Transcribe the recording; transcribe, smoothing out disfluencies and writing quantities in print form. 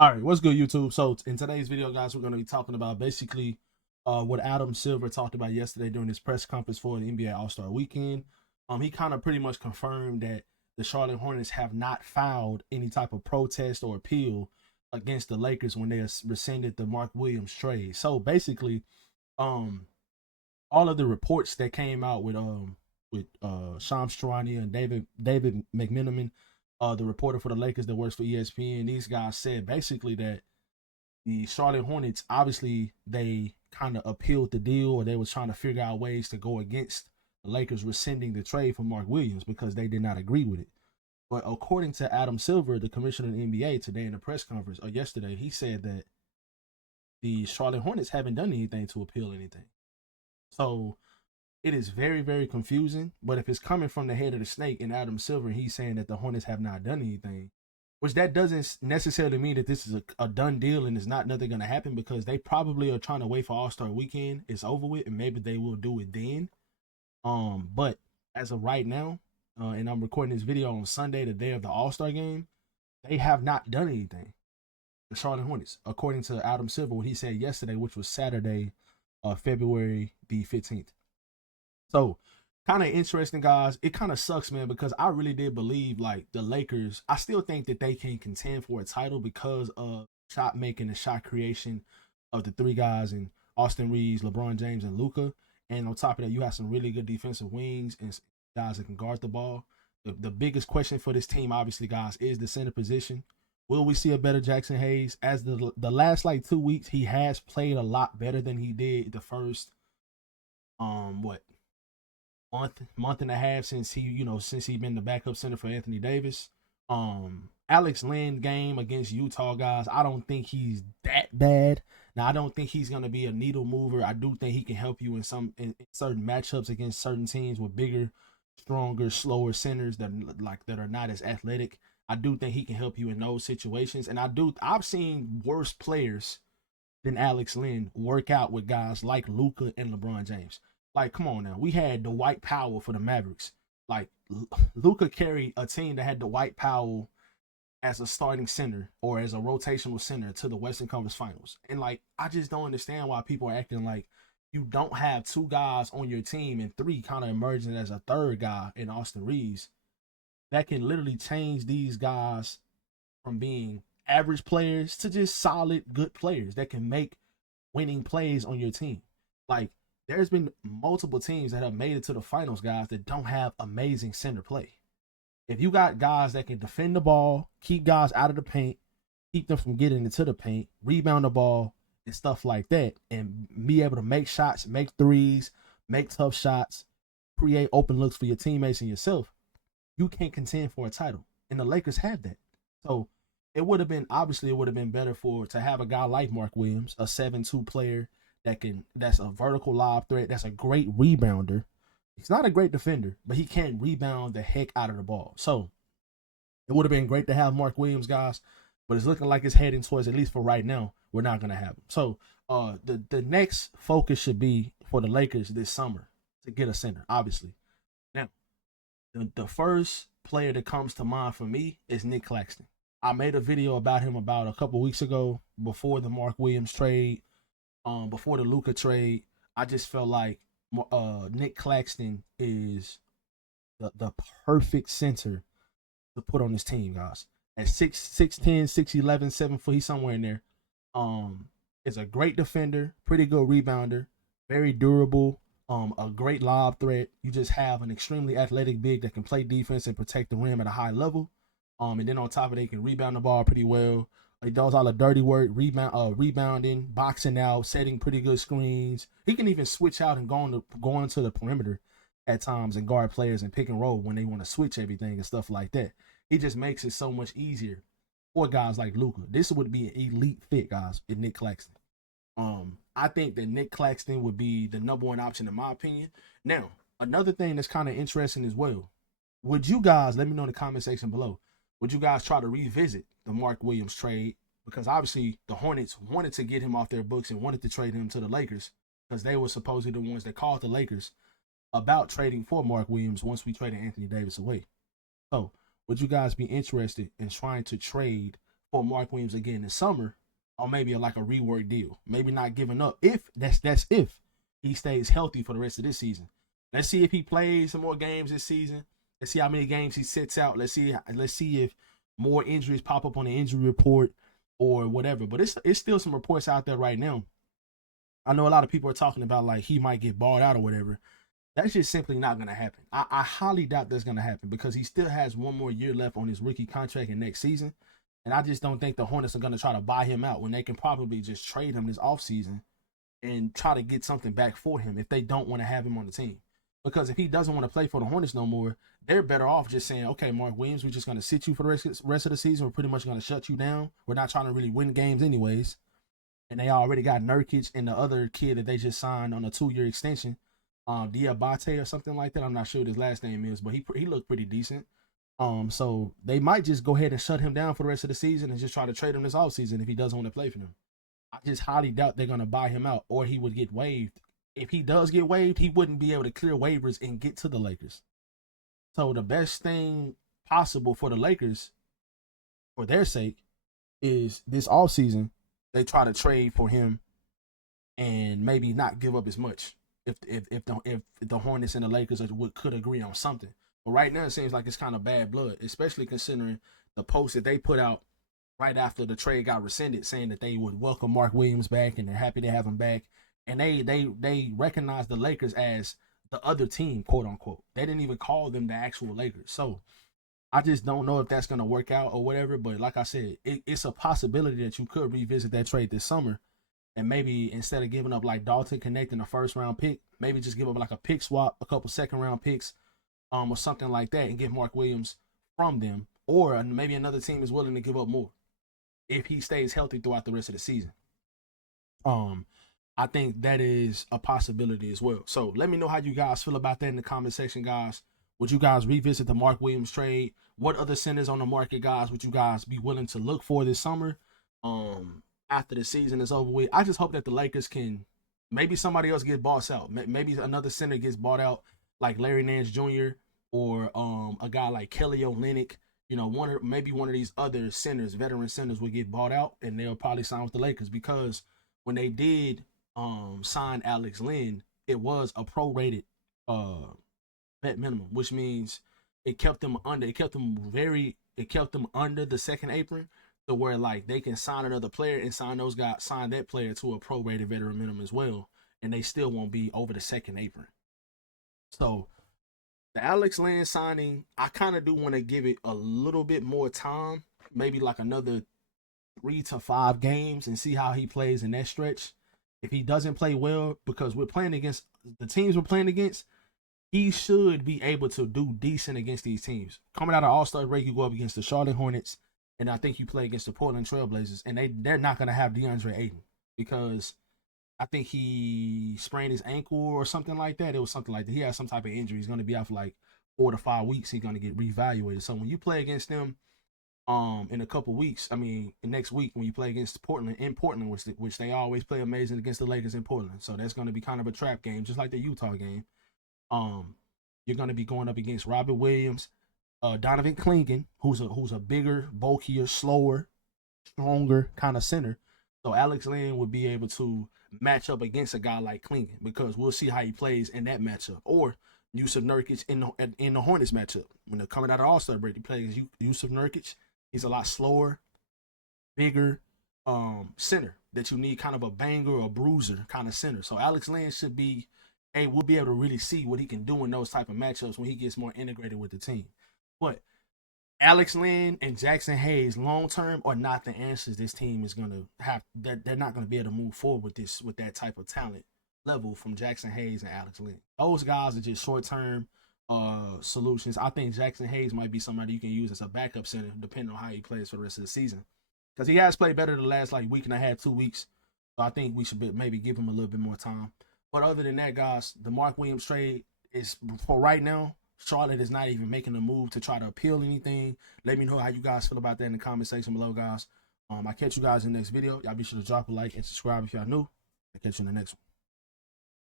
All right, what's good, YouTube? So in today's video, guys, we're going to be talking about basically what Adam Silver talked about yesterday during his press conference for the NBA All-Star Weekend. He kind of pretty much confirmed that the Charlotte Hornets have not filed any type of protest or appeal against the Lakers when they rescinded the Mark Williams trade. So basically, um, all of the reports that came out with Shams Charania and David McMenamin, the reporter for the Lakers that works for ESPN, these guys said basically that the Charlotte Hornets, obviously they kind of appealed the deal, or they was trying to figure out ways to go against the Lakers rescinding the trade for Mark Williams because they did not agree with it. But according to Adam Silver, the commissioner of the NBA, today in a press conference or yesterday, he said that the Charlotte Hornets haven't done anything to appeal anything. So it is very, very confusing. But if it's coming from the head of the snake and Adam Silver, and he's saying that the Hornets have not done anything, which that doesn't necessarily mean that this is a done deal and it's not nothing going to happen, because they probably are trying to wait for All-Star Weekend. It's over with, and maybe they will do it then. But as of right now, and I'm recording this video on Sunday, the day of the All-Star game, they have not done anything. The Charlotte Hornets, according to Adam Silver, what he said yesterday, which was Saturday, February the 15th. So kind of interesting, guys. It kind of sucks, man, because I really did believe like the Lakers. I still think that they can contend for a title because of shot making and shot creation of the three guys in Austin Reeves, LeBron James, and Luka. And on top of that, you have some really good defensive wings and guys that can guard the ball. The biggest question for this team, obviously, guys, is the center position. Will we see a better Jackson Hayes? As the last like 2 weeks, he has played a lot better than he did the first what month and a half since he been the backup center for Anthony Davis. Alex Len game against Utah, guys, I don't think he's that bad. Now I don't think he's gonna be a needle mover. I do think he can help you in certain matchups against certain teams with bigger, stronger, slower centers that are not as athletic. I do think he can help you in those situations. And I've seen worse players than Alex Len work out with guys like Luka and LeBron James. Like, come on now. We had Dwight Powell for the Mavericks. Like, Luka carried a team that had Dwight Powell as a starting center or as a rotational center to the Western Conference Finals. And like, I just don't understand why people are acting like you don't have two guys on your team and three kind of emerging as a third guy in Austin Reeves that can literally change these guys from being average players to just solid, good players that can make winning plays on your team. Like, there's been multiple teams that have made it to the finals, guys, that don't have amazing center play. If you got guys that can defend the ball, keep guys out of the paint, keep them from getting into the paint, rebound the ball, and stuff like that, and be able to make shots, make threes, make tough shots, create open looks for your teammates and yourself, you can't contend for a title. And the Lakers have that. So it would have been better to have a guy like Mark Williams, a 7-2 player that's a vertical lob threat, that's a great rebounder. He's not a great defender, but he can rebound the heck out of the ball. So it would have been great to have Mark Williams, guys, but it's looking like it's heading towards, at least for right now, we're not gonna have him. So the next focus should be for the Lakers this summer to get a center, obviously. Now, the first player that comes to mind for me is Nick Claxton. I made a video about him about a couple weeks ago before the Mark Williams trade, before the Luka trade. I just felt like Nick Claxton is the perfect center to put on this team, guys. At 6'10", 6'11", 7 foot, he's somewhere in there. Is a great defender, pretty good rebounder, very durable, a great lob threat. You just have an extremely athletic big that can play defense and protect the rim at a high level. And then on top of it, he can rebound the ball pretty well. He does all the dirty work, rebounding, boxing out, setting pretty good screens. He can even switch out and go into the perimeter at times and guard players and pick and roll when they want to switch everything and stuff like that. He just makes it so much easier for guys like Luka. This would be an elite fit, guys, in Nick Claxton. I think that Nick Claxton would be the number one option in my opinion. Now, another thing that's kind of interesting as well. Would you guys, let me know in the comment section below, would you guys try to revisit the Mark Williams trade? Because obviously the Hornets wanted to get him off their books and wanted to trade him to the Lakers because they were supposedly the ones that called the Lakers about trading for Mark Williams once we traded Anthony Davis away. So would you guys be interested in trying to trade for Mark Williams again this summer, or maybe like a rework deal. Maybe not giving up if that's if he stays healthy for the rest of this season. Let's see if he plays some more games this season. Let's see how many games he sits out. Let's see if more injuries pop up on the injury report or whatever. But it's still some reports out there right now. I know a lot of people are talking about like he might get bought out or whatever. That's just simply not going to happen. I highly doubt that's going to happen because he still has one more year left on his rookie contract in next season. And I just don't think the Hornets are going to try to buy him out when they can probably just trade him this offseason and try to get something back for him if they don't want to have him on the team. Because if he doesn't want to play for the Hornets no more, they're better off just saying, okay, Mark Williams, we're just going to sit you for the rest of the season. We're pretty much going to shut you down. We're not trying to really win games anyways. And they already got Nurkic and the other kid that they just signed on a 2-year extension. Diabate or something like that. I'm not sure what his last name is, but he looked pretty decent. So they might just go ahead and shut him down for the rest of the season and just try to trade him this offseason if he doesn't want to play for them. I just highly doubt they're going to buy him out or he would get waived. If he does get waived, he wouldn't be able to clear waivers and get to the Lakers. So the best thing possible for the Lakers, for their sake, is this offseason they try to trade for him and maybe not give up as much. If the Hornets and the Lakers could agree on something. But right now it seems like it's kind of bad blood, especially considering the post that they put out right after the trade got rescinded, saying that they would welcome Mark Williams back and they're happy to have him back. And they recognize the Lakers as the other team, quote unquote. They didn't even call them the actual Lakers. So I just don't know if that's going to work out or whatever. But like I said, it's a possibility that you could revisit that trade this summer. And maybe instead of giving up like Dalton Connect in a first-round pick, maybe just give up like a pick swap, a couple second-round picks, or something like that, and get Mark Williams from them. Or maybe another team is willing to give up more if he stays healthy throughout the rest of the season. I think that is a possibility as well. So let me know how you guys feel about that in the comment section, guys. Would you guys revisit the Mark Williams trade? What other centers on the market, guys, would you guys be willing to look for this summer? After the season is over with. I just hope that the Lakers can, maybe somebody else gets bought out. Maybe another center gets bought out like Larry Nance Jr. or a guy like Kelly Olynyk. You know, maybe one of these other centers, veteran centers, will get bought out and they'll probably sign with the Lakers because when they did sign Alex Len, it was a prorated vet minimum, which means it kept them under the second apron. To where like they can sign another player and sign that player to a prorated veteran minimum as well, and they still won't be over the second apron. So the Alex Len signing, I kind of do want to give it a little bit more time, maybe like another 3 to 5 games, and see how he plays in that stretch. If he doesn't play well, because we're playing against the teams we're playing against, he should be able to do decent against these teams. Coming out of All-Star break, you go up against the Charlotte Hornets. And I think you play against the Portland Trailblazers, and they're not going to have DeAndre Ayton because I think he sprained his ankle or something like that. It was something like that. He has some type of injury. He's going to be out for like 4 to 5 weeks. He's going to get reevaluated. So when you play against them in a couple weeks, next week when you play against Portland in Portland, which they always play amazing against the Lakers in Portland. So that's going to be kind of a trap game, just like the Utah game. You're going to be going up against Robert Williams, Donovan Clingan, who's a bigger, bulkier, slower, stronger kind of center. So Alex Len would be able to match up against a guy like Clingan because we'll see how he plays in that matchup. Or Yusuf Nurkic in the Hornets matchup. When they're coming out of All-Star break, he plays Yusuf Nurkic. He's a lot slower, bigger center that you need, kind of a banger or a bruiser kind of center. So Alex Len should be, we'll be able to really see what he can do in those type of matchups when he gets more integrated with the team. But Alex Len and Jackson Hayes long term are not the answers this team is gonna have. They're not gonna be able to move forward with that type of talent level from Jackson Hayes and Alex Len. Those guys are just short term solutions. I think Jackson Hayes might be somebody you can use as a backup center depending on how he plays for the rest of the season. Because he has played better the last like week and a half, 2 weeks. So I think we should maybe give him a little bit more time. But other than that, guys, the Mark Williams trade is for right now. Charlotte is not even making a move to try to appeal anything. Let me know how you guys feel about that in the comment section below, guys. I'll catch you guys in the next video. Y'all be sure to drop a like and subscribe if y'all new. I'll catch you in the next one.